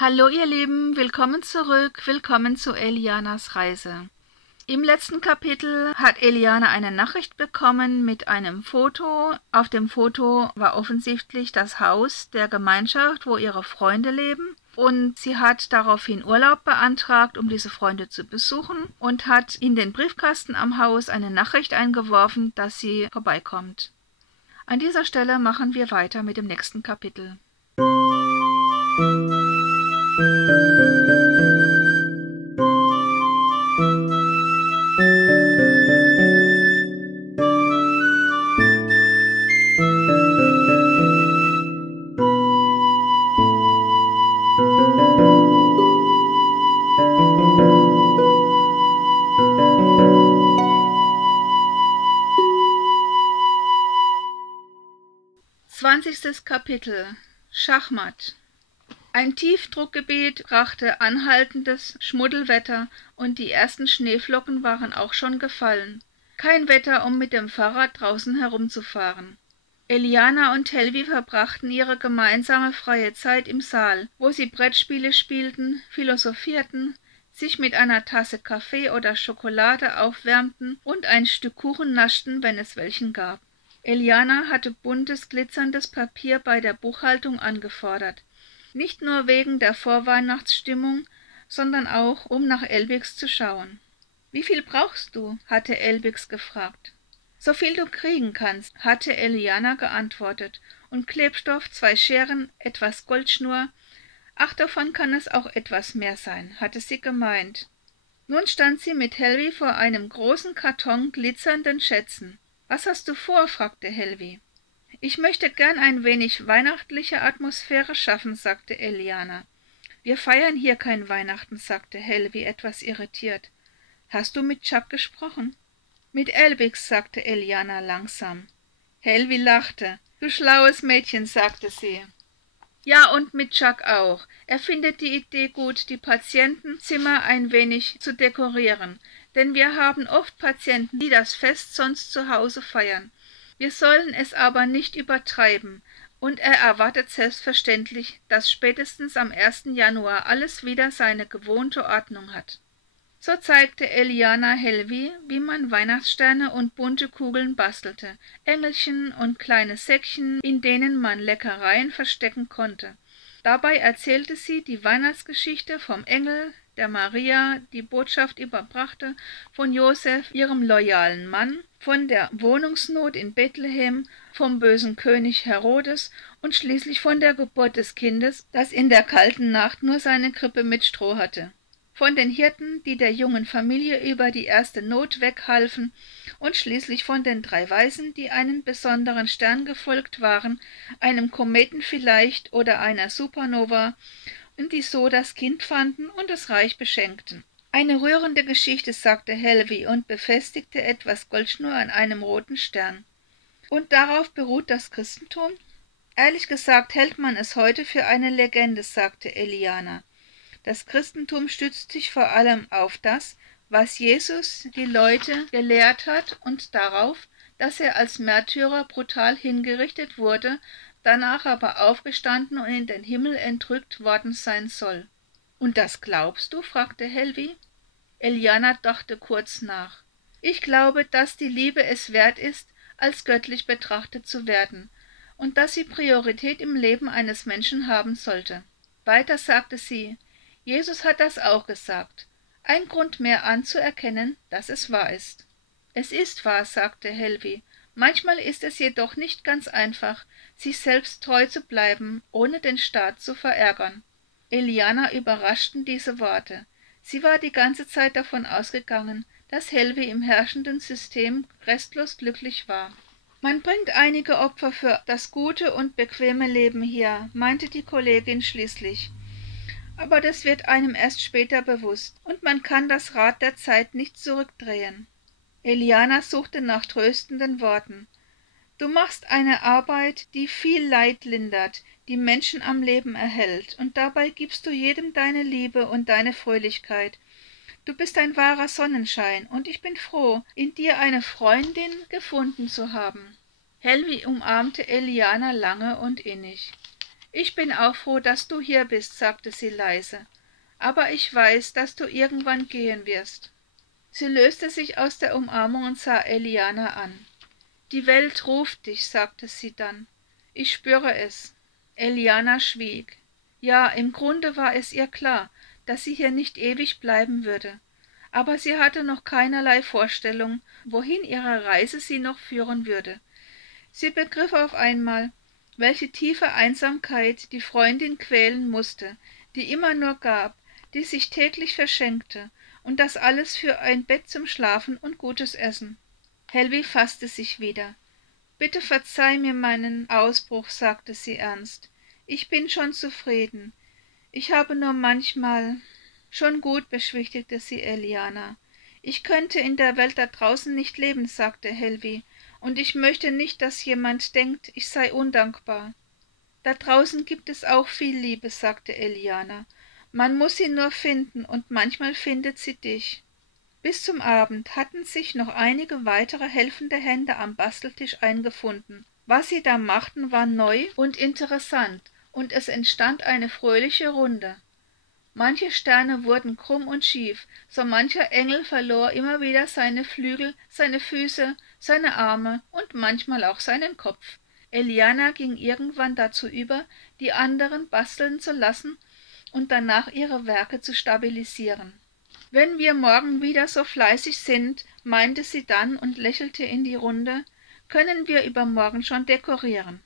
Hallo ihr Lieben, willkommen zurück, willkommen zu Elianas Reise. Im letzten Kapitel hat Eliana eine Nachricht bekommen mit einem Foto. Auf dem Foto war offensichtlich das Haus der Gemeinschaft, wo ihre Freunde leben. Und sie hat daraufhin Urlaub beantragt, um diese Freunde zu besuchen und hat in den Briefkasten am Haus eine Nachricht eingeworfen, dass sie vorbeikommt. An dieser Stelle machen wir weiter mit dem nächsten Kapitel. 20. Kapitel Schachmatt. Ein Tiefdruckgebiet brachte anhaltendes Schmuddelwetter und die ersten Schneeflocken waren auch schon gefallen. Kein Wetter, um mit dem Fahrrad draußen herumzufahren. Eliana und Helvi verbrachten ihre gemeinsame freie Zeit im Saal, wo sie Brettspiele spielten, philosophierten, sich mit einer Tasse Kaffee oder Schokolade aufwärmten und ein Stück Kuchen naschten, wenn es welchen gab. Eliana hatte buntes, glitzerndes Papier bei der Buchhaltung angefordert. Nicht nur wegen der Vorweihnachtsstimmung, sondern auch, um nach Elbix zu schauen. »Wie viel brauchst du?« hatte Elbix gefragt. »So viel du kriegen kannst«, hatte Eliana geantwortet. »Und Klebstoff, 2 Scheren, etwas Goldschnur. Ach, davon kann es auch etwas mehr sein«, hatte sie gemeint. Nun stand sie mit Helvi vor einem großen Karton glitzernden Schätzen. »Was hast du vor?« fragte Helvi. »Ich möchte gern ein wenig weihnachtliche Atmosphäre schaffen«, sagte Eliana. »Wir feiern hier kein Weihnachten«, sagte Helvi etwas irritiert. »Hast du mit Chuck gesprochen?« »Mit Elbix«, sagte Eliana langsam. Helvi lachte. »Du schlaues Mädchen«, sagte sie. »Ja, und mit Chuck auch. Er findet die Idee gut, die Patientenzimmer ein wenig zu dekorieren, denn wir haben oft Patienten, die das Fest sonst zu Hause feiern. Wir sollen es aber nicht übertreiben, und er erwartet selbstverständlich, dass spätestens am 1. Januar alles wieder seine gewohnte Ordnung hat.« So zeigte Eliana Helvi, wie man Weihnachtssterne und bunte Kugeln bastelte, Engelchen und kleine Säckchen, in denen man Leckereien verstecken konnte. Dabei erzählte sie die Weihnachtsgeschichte vom Engel, der Maria die Botschaft überbrachte, von Josef, ihrem loyalen Mann, von der Wohnungsnot in Bethlehem, vom bösen König Herodes und schließlich von der Geburt des Kindes, das in der kalten Nacht nur seine Krippe mit Stroh hatte. Von den Hirten, die der jungen Familie über die erste Not weghalfen, und schließlich von den 3 Weisen, die einen besonderen Stern gefolgt waren, einem Kometen vielleicht oder einer Supernova, und die so das Kind fanden und es reich beschenkten. »Eine rührende Geschichte«, sagte Helvi und befestigte etwas Goldschnur an einem roten Stern. »Und darauf beruht das Christentum?« »Ehrlich gesagt hält man es heute für eine Legende«, sagte Eliana. »Das Christentum stützt sich vor allem auf das, was Jesus die Leute gelehrt hat und darauf, dass er als Märtyrer brutal hingerichtet wurde, danach aber aufgestanden und in den Himmel entrückt worden sein soll.« »Und das glaubst du?« fragte Helvi. Eliana dachte kurz nach. »Ich glaube, dass die Liebe es wert ist, als göttlich betrachtet zu werden, und dass sie Priorität im Leben eines Menschen haben sollte.« Weiter sagte sie, »Jesus hat das auch gesagt. Ein Grund mehr anzuerkennen, dass es wahr ist.« »Es ist wahr«, sagte Helvi. »Manchmal ist es jedoch nicht ganz einfach, sich selbst treu zu bleiben, ohne den Staat zu verärgern.« Eliana überraschten diese Worte. Sie war die ganze Zeit davon ausgegangen, dass Helvi im herrschenden System restlos glücklich war. »Man bringt einige Opfer für das gute und bequeme Leben hier«, meinte die Kollegin schließlich. »Aber das wird einem erst später bewusst, und man kann das Rad der Zeit nicht zurückdrehen.« Eliana suchte nach tröstenden Worten. »Du machst eine Arbeit, die viel Leid lindert, die Menschen am Leben erhält, und dabei gibst du jedem deine Liebe und deine Fröhlichkeit. Du bist ein wahrer Sonnenschein, und ich bin froh, in dir eine Freundin gefunden zu haben.« Helvi umarmte Eliana lange und innig. »Ich bin auch froh, dass du hier bist«, sagte sie leise, »aber ich weiß, dass du irgendwann gehen wirst.« Sie löste sich aus der Umarmung und sah Eliana an. »Die Welt ruft dich«, sagte sie dann. »Ich spüre es.« Eliana schwieg. Ja, im Grunde war es ihr klar, dass sie hier nicht ewig bleiben würde, aber sie hatte noch keinerlei Vorstellung, wohin ihre Reise sie noch führen würde. Sie begriff auf einmal, welche tiefe Einsamkeit die Freundin quälen musste, die immer nur gab, die sich täglich verschenkte, und das alles für ein Bett zum Schlafen und gutes Essen. Helvi fasste sich wieder. »Bitte verzeih mir meinen Ausbruch«, sagte sie ernst. »Ich bin schon zufrieden. Ich habe nur manchmal...« »Schon gut«, beschwichtigte sie Eliana. »Ich könnte in der Welt da draußen nicht leben«, sagte Helvi, »und ich möchte nicht, dass jemand denkt, ich sei undankbar.« »Da draußen gibt es auch viel Liebe«, sagte Eliana. »Man muss sie nur finden, und manchmal findet sie dich.« Bis zum Abend hatten sich noch einige weitere helfende Hände am Basteltisch eingefunden. Was sie da machten, war neu und interessant, und es entstand eine fröhliche Runde. Manche Sterne wurden krumm und schief, so mancher Engel verlor immer wieder seine Flügel, seine Füße, seine Arme und manchmal auch seinen Kopf. Eliana ging irgendwann dazu über, die anderen basteln zu lassen und danach ihre Werke zu stabilisieren. »Wenn wir morgen wieder so fleißig sind«, meinte sie dann und lächelte in die Runde, »können wir übermorgen schon dekorieren.«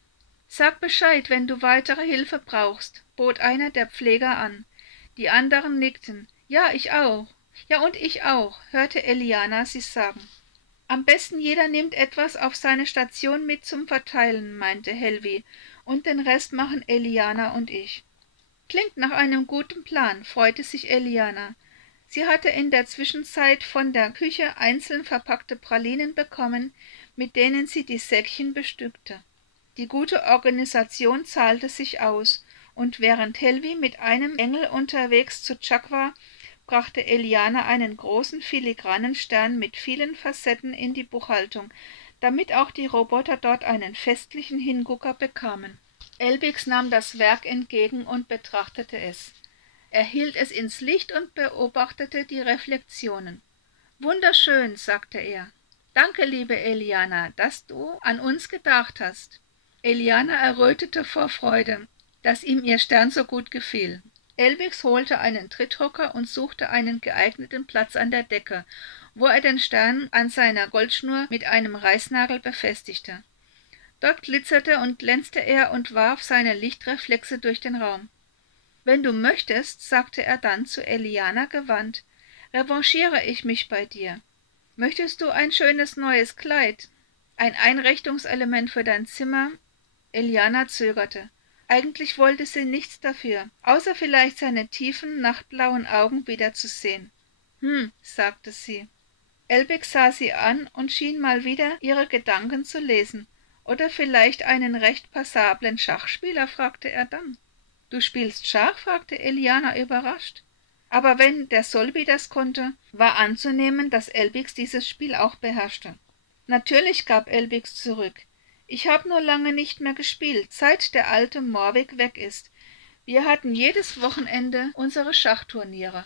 »Sag Bescheid, wenn du weitere Hilfe brauchst«, bot einer der Pfleger an. Die anderen nickten. »Ja, ich auch. Ja, und ich auch«, hörte Eliana sie sagen. »Am besten jeder nimmt etwas auf seine Station mit zum Verteilen«, meinte Helvi, »und den Rest machen Eliana und ich.« »Klingt nach einem guten Plan«, freute sich Eliana. Sie hatte in der Zwischenzeit von der Küche einzeln verpackte Pralinen bekommen, mit denen sie die Säckchen bestückte. Die gute Organisation zahlte sich aus, und während Helvi mit einem Engel unterwegs zu Chuck war, brachte Eliana einen großen filigranen Stern mit vielen Facetten in die Buchhaltung, damit auch die Roboter dort einen festlichen Hingucker bekamen. Elbix nahm das Werk entgegen und betrachtete es. Er hielt es ins Licht und beobachtete die Reflexionen. »Wunderschön«, sagte er. »Danke, liebe Eliana, dass du an uns gedacht hast.« Eliana errötete vor Freude, dass ihm ihr Stern so gut gefiel. Elbix holte einen Tritthocker und suchte einen geeigneten Platz an der Decke, wo er den Stern an seiner Goldschnur mit einem Reißnagel befestigte. Dort glitzerte und glänzte er und warf seine Lichtreflexe durch den Raum. »Wenn du möchtest«, sagte er dann zu Eliana gewandt, »revanchiere ich mich bei dir. Möchtest du ein schönes neues Kleid? Ein Einrichtungselement für dein Zimmer?« Eliana zögerte. Eigentlich wollte sie nichts dafür, außer vielleicht seine tiefen, nachtblauen Augen wiederzusehen. Sagte sie. Elbix sah sie an und schien mal wieder ihre Gedanken zu lesen. »Oder vielleicht einen recht passablen Schachspieler?«, fragte er dann. »Du spielst Schach?«, fragte Eliana überrascht. Aber wenn der Solbi das konnte, war anzunehmen, dass Elbix dieses Spiel auch beherrschte. »Natürlich«, gab Elbix zurück. »Ich habe nur lange nicht mehr gespielt, seit der alte Morvig weg ist. Wir hatten jedes Wochenende unsere Schachturniere.«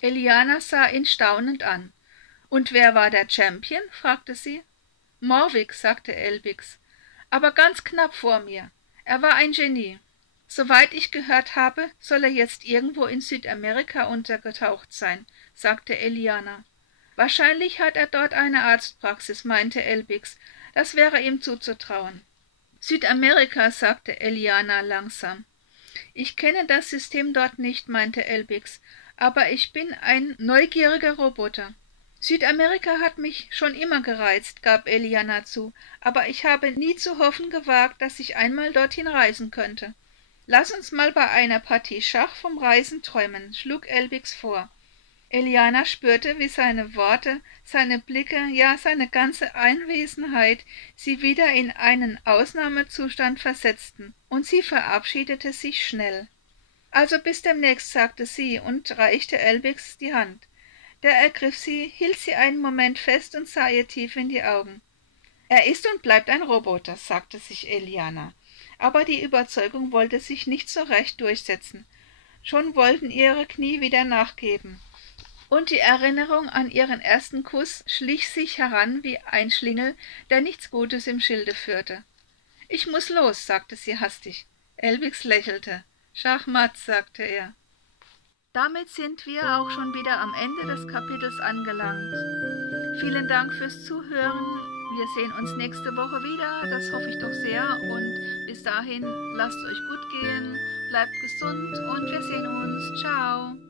Eliana sah ihn staunend an. »Und wer war der Champion?«, fragte sie. »Morvig«, sagte Elbix. »Aber ganz knapp vor mir. Er war ein Genie. Soweit ich gehört habe, soll er jetzt irgendwo in Südamerika untergetaucht sein«, sagte Eliana. »Wahrscheinlich hat er dort eine Arztpraxis«, meinte Elbix. »Das wäre ihm zuzutrauen.« »Südamerika«, sagte Eliana langsam. »Ich kenne das System dort nicht«, meinte Elbix, »aber ich bin ein neugieriger Roboter.« »Südamerika hat mich schon immer gereizt«, gab Eliana zu, »aber ich habe nie zu hoffen gewagt, dass ich einmal dorthin reisen könnte.« »Lass uns mal bei einer Partie Schach vom Reisen träumen«, schlug Elbix vor. Eliana spürte, wie seine Worte, seine Blicke, ja seine ganze Anwesenheit sie wieder in einen Ausnahmezustand versetzten, und sie verabschiedete sich schnell. »Also bis demnächst«, sagte sie und reichte Elbix die Hand. Der ergriff sie, hielt sie einen Moment fest und sah ihr tief in die Augen. »Er ist und bleibt ein Roboter«, sagte sich Eliana. Aber die Überzeugung wollte sich nicht so recht durchsetzen. Schon wollten ihre Knie wieder nachgeben. Und die Erinnerung an ihren ersten Kuss schlich sich heran wie ein Schlingel, der nichts Gutes im Schilde führte. »Ich muß los«, sagte sie hastig. Elbix lächelte. »Schachmatt«, sagte er. Damit sind wir auch schon wieder am Ende des Kapitels angelangt. Vielen Dank fürs Zuhören. Wir sehen uns nächste Woche wieder, das hoffe ich doch sehr. Und bis dahin, lasst euch gut gehen, bleibt gesund und wir sehen uns. Ciao.